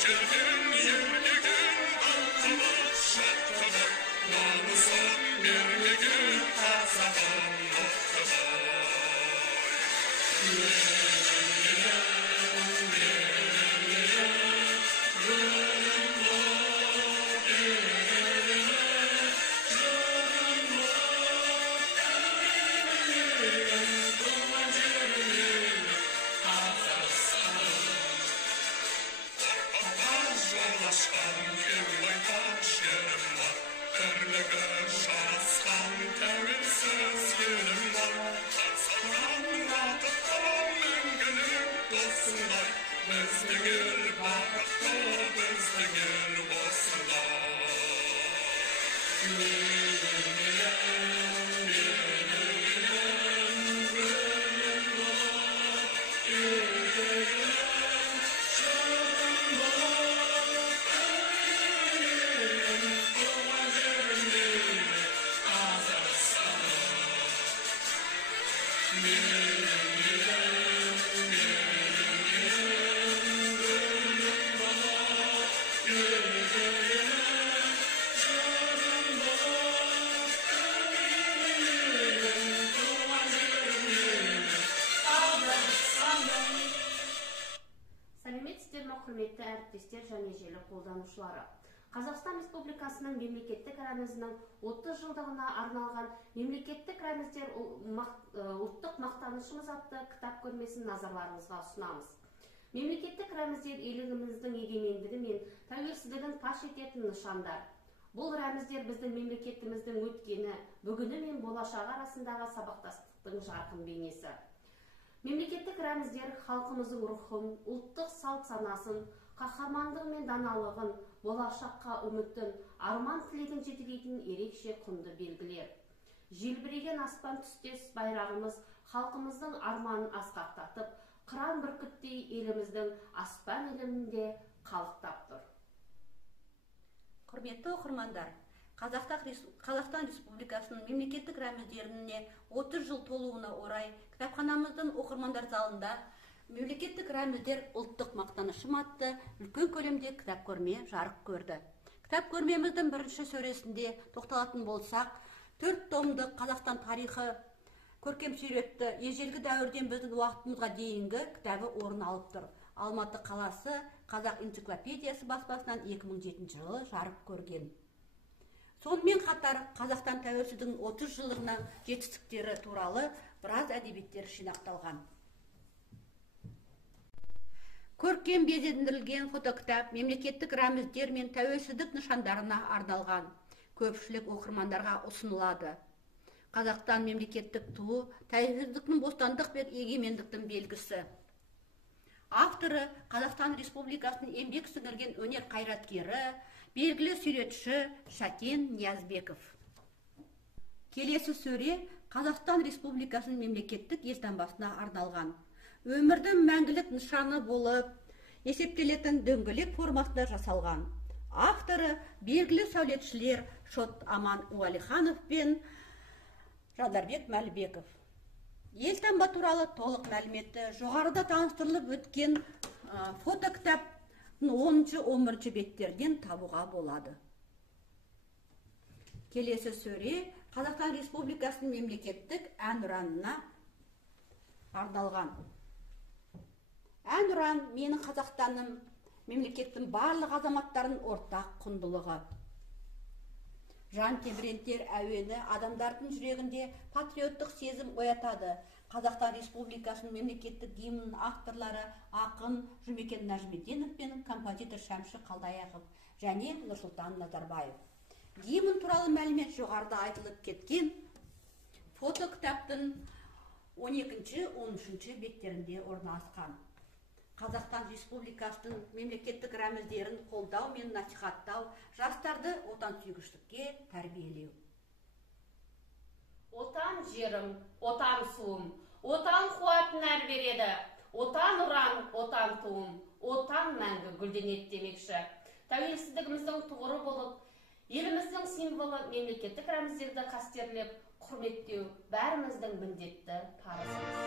Желген ерлеген халқымыз шаттығы, намысын бермеген қазағым мықты Біздің ел бақытты, біздің ел құрметті әріптестер және желі қолданушылары. Қазақстан Республикасының мемлекеттік рәмізінің 30 жылдығына арналған мемлекеттік рәміздер ұлттық мақтанышымыз атты кітап көрмесін назарларыңызға ұсынамыз. Мемлекеттік рәміздер еліміздің егемендігі мен тәуелсіздігін паш ететін нышандар. Бұл рәміздер біздің мемлекетіміздің өткені, бүгіні мен болашағы арасындағы сабақтастықтың жарқын бейнесі. Мемлекеттік рәміздер халқымыздың рухын, ұлттық салт санасын, қаһармандығы мен даналығын, болашаққа үмітін, арман тілегін жетелейтін ерекше құнды белгілер. Желбіреген аспан түстес байрағымыз халқымыздың арманын асқақтатып, қыран бүркіттей еліміздің аспан ілімінде қалықтап тұр. Құрметті оқырмандар, Қазақстан Республикасының мемлекеттік рәміздеріне 30 жыл толуына орай кітапханамыздың оқырмандар залында мемлекеттік рәміздер ұлттық мақтанышым атты үлкен көлемде кітап көрме жарық көрді. Кітап көрмеміздің бірінші сөресінде тоқталатын болсақ, 4 томдық Қазақстан тарихы көркем суретті ежелгі дәуірден біздің уақытымызға дейінгі кітабы орын алып тұр. Алматы қаласы Қазақ энциклопедиясы баспасынан 2007 жылы жарық көрген. Сонымен қатар Қазақстан тәуелсіздігінің 30 жылдығына жетістіктері туралы біраз әдебиеттер жинақталған. Көркем безендірілген фотокітап мемлекеттік рәміздер мен тәуелсіздік нышандарына арналған. Көпшілік оқырмандарға ұсынылады. Қазақстан мемлекеттік туы тәуелсіздіктің бостандық пен егемендіктің белгісі. Авторы Қазақстан Республикасының еңбек сіңірген өнер қайраткері, белгілі суретші Шәкен Ниязбеков. Келесі сөре Қазақстан Республикасының мемлекеттік елтаңбасына арналған. Өмірдің мәңгілік нышаны болып есептелетін дөңгелек формасында жасалған. Авторы белгілі сәулетшілер Шот Аман Уәлиханов пен Жандарбек Мәлібеков. Елтаңба туралы толық мәліметті жоғарыда таныстырылып өткен фотокітап 10-11 беттерден табуға болады. Келесі сөре Қазақстан Республикасының мемлекеттік әнұранына арналған. Әнұран менің Қазақстаным, мемлекеттің барлық азаматтарын ортақ құндылығы. Жан тебірентер әуені адамдардың жүрегінде патриоттық сезім оятады. Қазақстан Республикасының мемлекеттік гимнінің авторлары ақын Жұмекен Нәжмеденов пен композитор Шәмші Қалдаяқов және Нұрсұлтан Назарбаев. Гимн туралы мәлімет жоғарыда айтылып кеткен фотокітаптың 12-13 беттерінде орналасқан. Қазақстан Республикасының мемлекеттік рәміздерін қолдау мен насихаттау, жастарды отансүйгіштікке тәрбиелеу. Отан жерім, отан суым, отан қуатын әр береді, отан ұран, отан туым, отан мәңгі гүлденеді демекші. Тәуелсіздігіміздің тұғыры болып, еліміздің символы мемлекеттік рәміздерді қастерлеп, құрметтеу бәріміздің міндетті парызымыз.